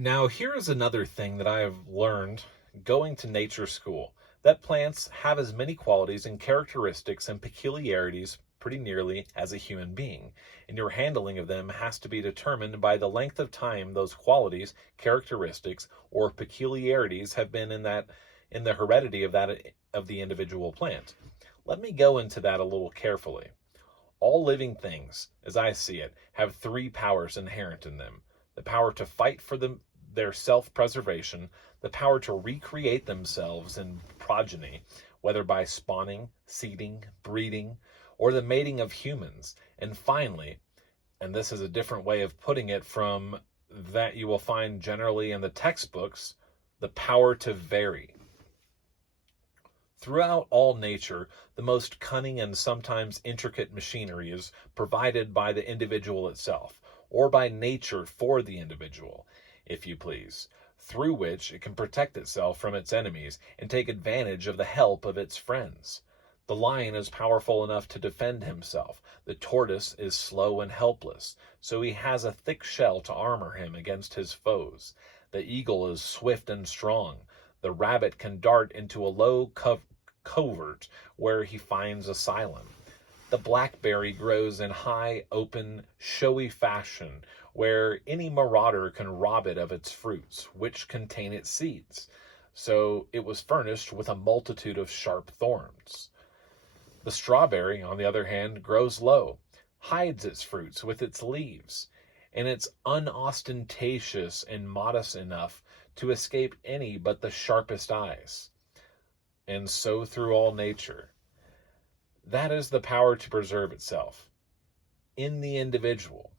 Now, here is another thing that I have learned going to nature school, that plants have as many qualities and characteristics and peculiarities pretty nearly as a human being, and your handling of them has to be determined by the length of time those qualities, characteristics, or peculiarities have been in the heredity of the individual plant. Let me go into that a little carefully. All living things, as I see it, have three powers inherent in them: the power to fight for their self preservation, the power to recreate themselves in progeny, whether by spawning, seeding, breeding, or the mating of humans, and finally, and this is a different way of putting it from that you will find generally in the textbooks, the power to vary. Throughout all nature, the most cunning and sometimes intricate machinery is provided by the individual itself, or by nature for the individual, if you please, through which it can protect itself from its enemies and take advantage of the help of its friends. The lion is powerful enough to defend himself. The tortoise is slow and helpless, so he has a thick shell to armor him against his foes. The eagle is swift and strong. The rabbit can dart into a low covert where he finds asylum. The blackberry grows in high, open, showy fashion where any marauder can rob it of its fruits, which contain its seeds. So it was furnished with a multitude of sharp thorns. The strawberry, on the other hand, grows low, hides its fruits with its leaves, and it's unostentatious and modest enough to escape any but the sharpest eyes. And so through all nature. That is the power to preserve itself in the individual.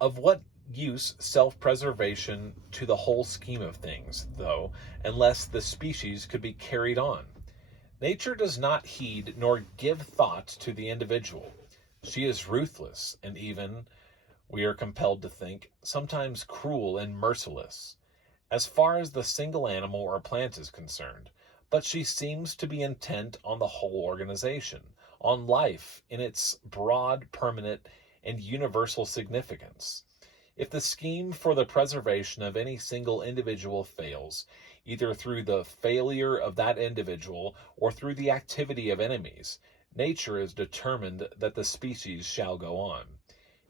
Of what use self-preservation to the whole scheme of things, though, unless the species could be carried on? Nature does not heed nor give thought to the individual. She is ruthless and even, we are compelled to think, sometimes cruel and merciless, as far as the single animal or plant is concerned, but she seems to be intent on the whole organization, on life in its broad, permanent, and universal significance. If the scheme for the preservation of any single individual fails, either through the failure of that individual or through the activity of enemies, nature is determined that the species shall go on.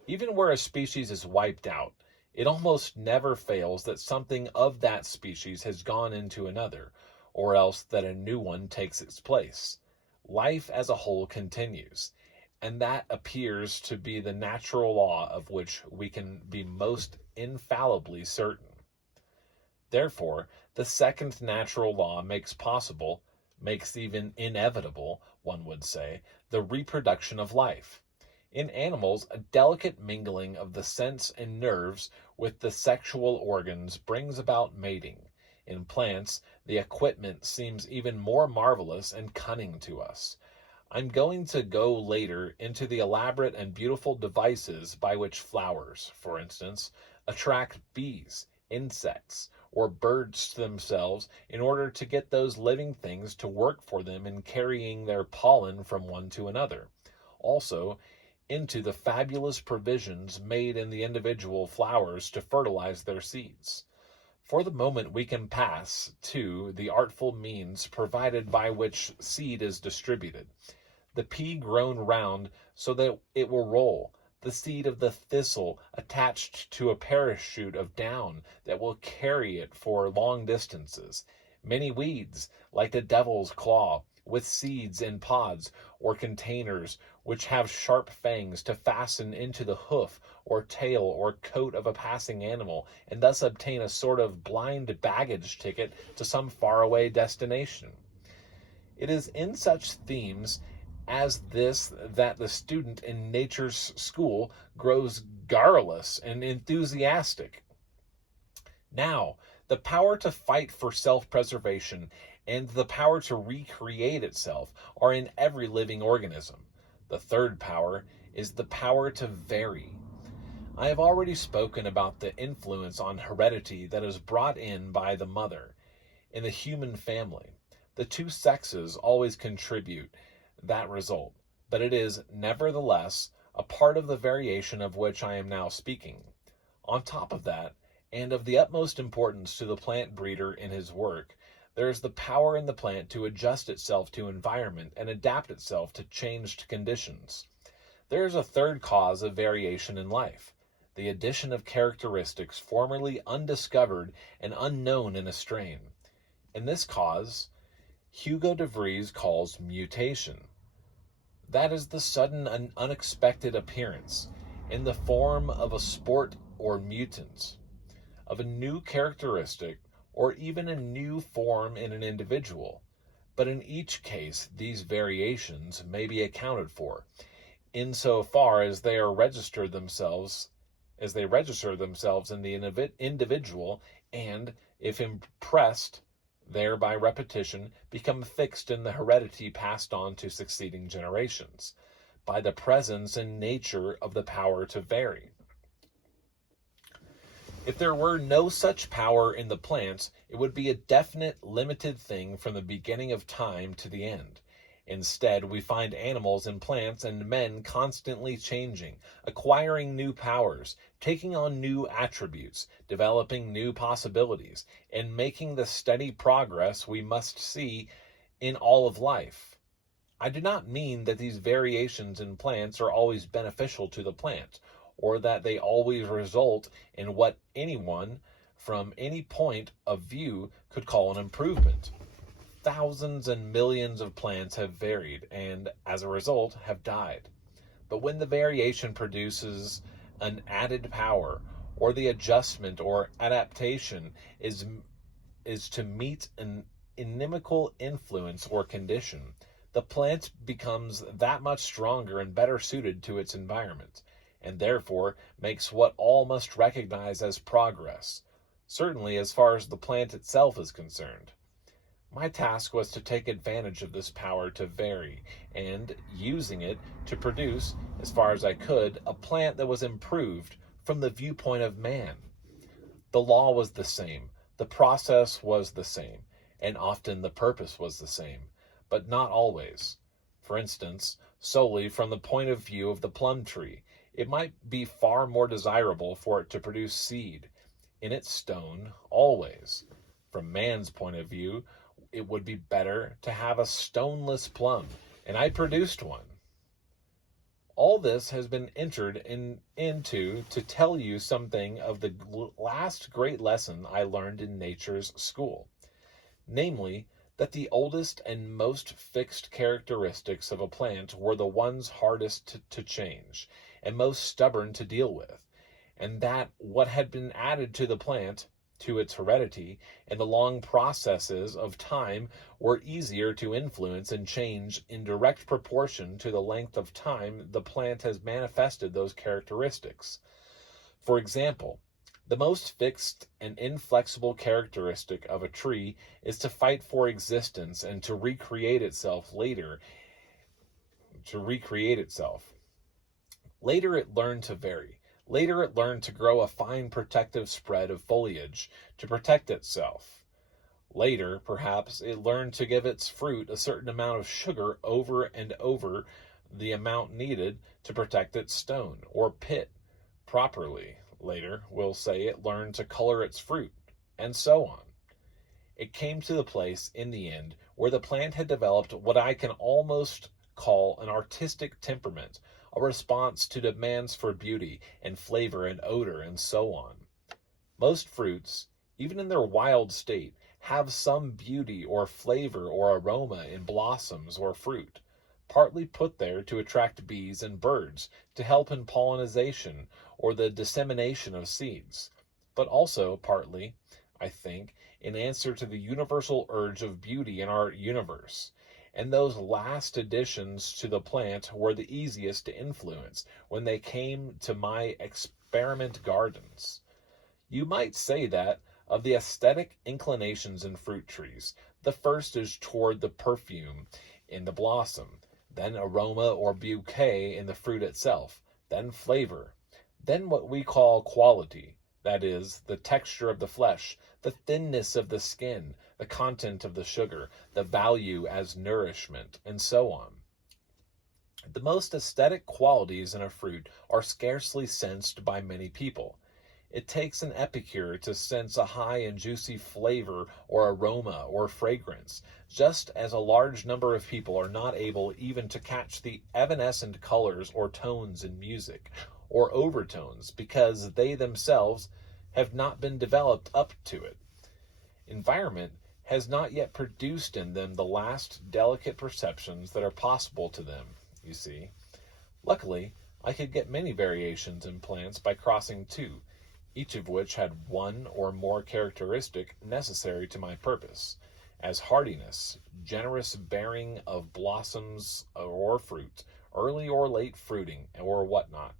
Even where a species is wiped out, it almost never fails that something of that species has gone into another, or else that a new one takes its place. Life as a whole continues, and that appears to be the natural law of which we can be most infallibly certain. Therefore, the second natural law makes possible, makes even inevitable, one would say, the reproduction of life. In animals, a delicate mingling of the sense and nerves with the sexual organs brings about mating. In plants, the equipment seems even more marvelous and cunning to us. I'm going to go later into the elaborate and beautiful devices by which flowers, for instance, attract bees, insects, or birds to themselves in order to get those living things to work for them in carrying their pollen from one to another. Also, into the fabulous provisions made in the individual flowers to fertilize their seeds. For the moment we can pass to the artful means provided by which seed is distributed. The pea grown round so that it will roll, the seed of the thistle attached to a parachute of down that will carry it for long distances, many weeds, like the devil's claw, with seeds in pods or containers which have sharp fangs to fasten into the hoof or tail or coat of a passing animal, and thus obtain a sort of blind baggage ticket to some faraway destination. It is in such themes as this that the student in nature's school grows garrulous and enthusiastic. Now, the power to fight for self-preservation and the power to recreate itself are in every living organism. The third power is the power to vary. I have already spoken about the influence on heredity that is brought in by the mother. In the human family, the two sexes always contribute that result, but it is, nevertheless, a part of the variation of which I am now speaking. On top of that, and of the utmost importance to the plant breeder in his work, there is the power in the plant to adjust itself to environment and adapt itself to changed conditions. There is a third cause of variation in life, the addition of characteristics formerly undiscovered and unknown in a strain. And this cause, Hugo de Vries calls mutation. That is the sudden and unexpected appearance, in the form of a sport or mutant, of a new characteristic or even a new form in an individual. But in each case, these variations may be accounted for, insofar as they register themselves in the individual, and, if impressed there by repetition, become fixed in the heredity passed on to succeeding generations, by the presence and nature of the power to vary. If there were no such power in the plants, it would be a definite, limited thing from the beginning of time to the end. Instead, we find animals and plants and men constantly changing, acquiring new powers, taking on new attributes, developing new possibilities, and making the steady progress we must see in all of life. I do not mean that these variations in plants are always beneficial to the plant, or that they always result in what anyone, from any point of view, could call an improvement. Thousands and millions of plants have varied and, as a result, have died. But when the variation produces an added power, or the adjustment or adaptation is to meet an inimical influence or condition, the plant becomes that much stronger and better suited to its environment, and therefore makes what all must recognize as progress, certainly as far as the plant itself is concerned. My task was to take advantage of this power to vary, and, using it, to produce, as far as I could, a plant that was improved from the viewpoint of man. The law was the same, the process was the same, and often the purpose was the same, but not always. For instance, solely from the point of view of the plum tree, it might be far more desirable for it to produce seed in its stone always. From man's point of view, it would be better to have a stoneless plum, and I produced one. All this has been entered into to tell you something of the last great lesson I learned in nature's school, namely, that the oldest and most fixed characteristics of a plant were the ones hardest to change and most stubborn to deal with, and that what had been added to the plant, to its heredity, and the long processes of time were easier to influence and change in direct proportion to the length of time the plant has manifested those characteristics. For example, the most fixed and inflexible characteristic of a tree is to fight for existence and to recreate itself later. Later it learned to vary. Later it learned to grow a fine protective spread of foliage to protect itself. Later, perhaps, it learned to give its fruit a certain amount of sugar over and over the amount needed to protect its stone or pit properly. Later, we'll say it learned to color its fruit, and so on. It came to the place, in the end, where the plant had developed what I can almost call an artistic temperament, a response to demands for beauty and flavor and odor and so on. Most fruits, even in their wild state, have some beauty or flavor or aroma in blossoms or fruit, partly put there to attract bees and birds, to help in pollination or the dissemination of seeds, but also partly, I think, in answer to the universal urge of beauty in our universe. And those last additions to the plant were the easiest to influence when they came to my experiment gardens. You might say that, of the aesthetic inclinations in fruit trees, the first is toward the perfume in the blossom, then aroma or bouquet in the fruit itself, then flavor, then what we call quality, that is, the texture of the flesh, the thinness of the skin, the content of the sugar, the value as nourishment, and so on. The most aesthetic qualities in a fruit are scarcely sensed by many people. It takes an epicure to sense a high and juicy flavor or aroma or fragrance, just as a large number of people are not able even to catch the evanescent colors or tones in music, or overtones, because they themselves have not been developed up to it. Environment has not yet produced in them the last delicate perceptions that are possible to them, you see. Luckily, I could get many variations in plants by crossing two, each of which had one or more characteristic necessary to my purpose, as hardiness, generous bearing of blossoms or fruit, early or late fruiting, or whatnot,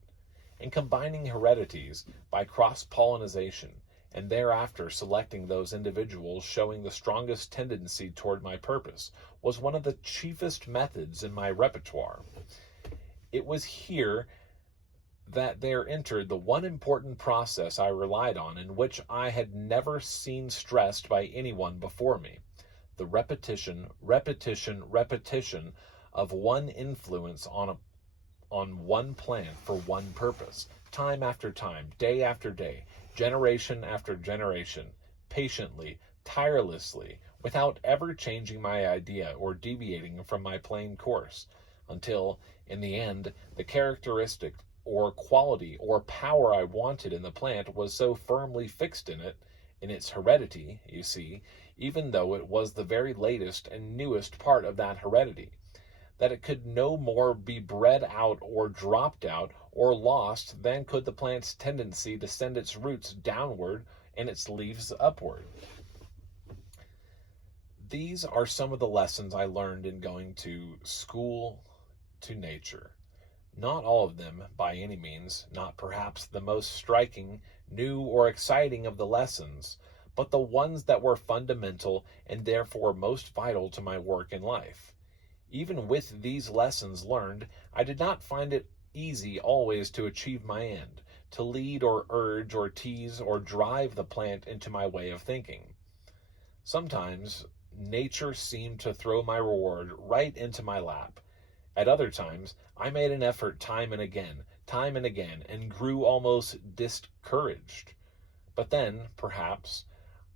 and combining heredities by cross-pollination, and thereafter selecting those individuals showing the strongest tendency toward my purpose, was one of the chiefest methods in my repertoire. It was here that there entered the one important process I relied on, and which I had never seen stressed by anyone before me: the repetition of one influence on one plant for one purpose, time after time, day after day, generation after generation, patiently, tirelessly, without ever changing my idea or deviating from my plain course, until, in the end, the characteristic or quality or power I wanted in the plant was so firmly fixed in its heredity, you see, even though it was the very latest and newest part of that heredity, that it could no more be bred out or dropped out or lost than could the plant's tendency to send its roots downward and its leaves upward. These are some of the lessons I learned in going to school to nature. Not all of them, by any means, not perhaps the most striking, new, or exciting of the lessons, but the ones that were fundamental and therefore most vital to my work in life. Even with these lessons learned, I did not find it easy always to achieve my end, to lead or urge or tease or drive the plant into my way of thinking. Sometimes, nature seemed to throw my reward right into my lap. At other times, I made an effort time and again, and grew almost discouraged. But then, perhaps,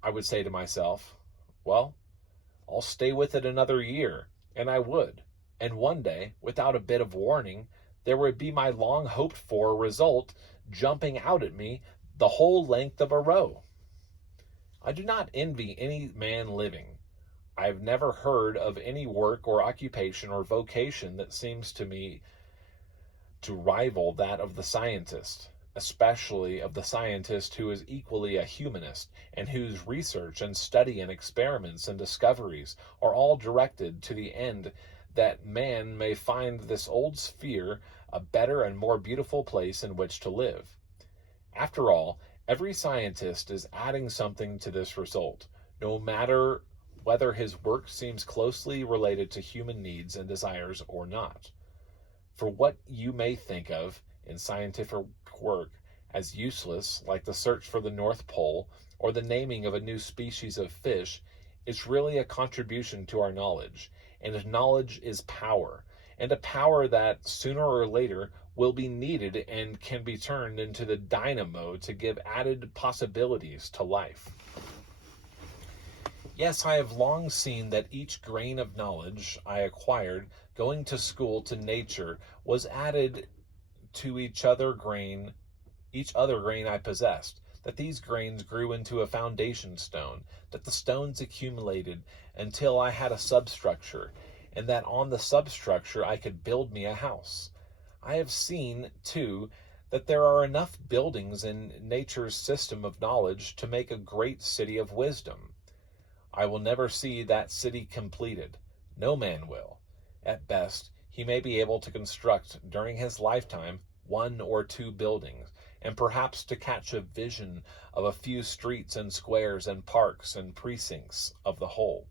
I would say to myself, well, I'll stay with it another year. And I would. And one day, without a bit of warning, there would be my long-hoped-for result jumping out at me the whole length of a row. I do not envy any man living. I have never heard of any work or occupation or vocation that seems to me to rival that of the scientist, especially of the scientist who is equally a humanist, and whose research and study and experiments and discoveries are all directed to the end that man may find this old sphere a better and more beautiful place in which to live. After all, every scientist is adding something to this result, no matter whether his work seems closely related to human needs and desires or not. For what you may think of in scientific work as useless, like the search for the North Pole or the naming of a new species of fish, is really a contribution to our knowledge, and knowledge is power, and a power that sooner or later will be needed and can be turned into the dynamo to give added possibilities to life. Yes, I have long seen that each grain of knowledge I acquired going to school to nature was added to each other grain I possessed, that these grains grew into a foundation stone, that the stones accumulated until I had a substructure, and that on the substructure I could build me a house. I have seen, too, that there are enough buildings in nature's system of knowledge to make a great city of wisdom. I will never see that city completed. No man will. At best, he may be able to construct, during his lifetime, 1 or 2 buildings, and perhaps to catch a vision of a few streets and squares and parks and precincts of the whole.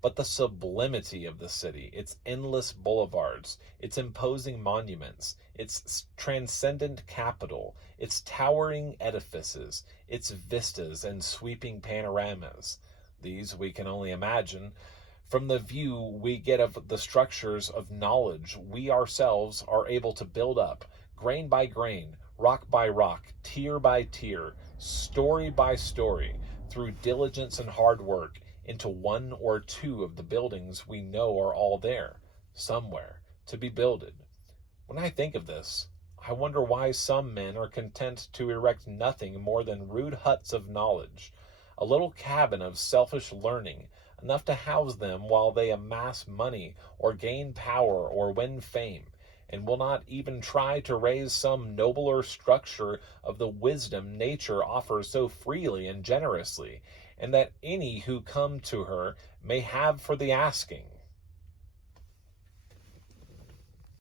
But the sublimity of the city, its endless boulevards, its imposing monuments, its transcendent capital, its towering edifices, its vistas and sweeping panoramas, these we can only imagine. From the view we get of the structures of knowledge we ourselves are able to build up, grain by grain, rock by rock, tier by tier, story by story, through diligence and hard work, into one or two of the buildings we know are all there, somewhere, to be builded. When I think of this, I wonder why some men are content to erect nothing more than rude huts of knowledge, a little cabin of selfish learning, enough to house them while they amass money or gain power or win fame, and will not even try to raise some nobler structure of the wisdom nature offers so freely and generously, and that any who come to her may have for the asking.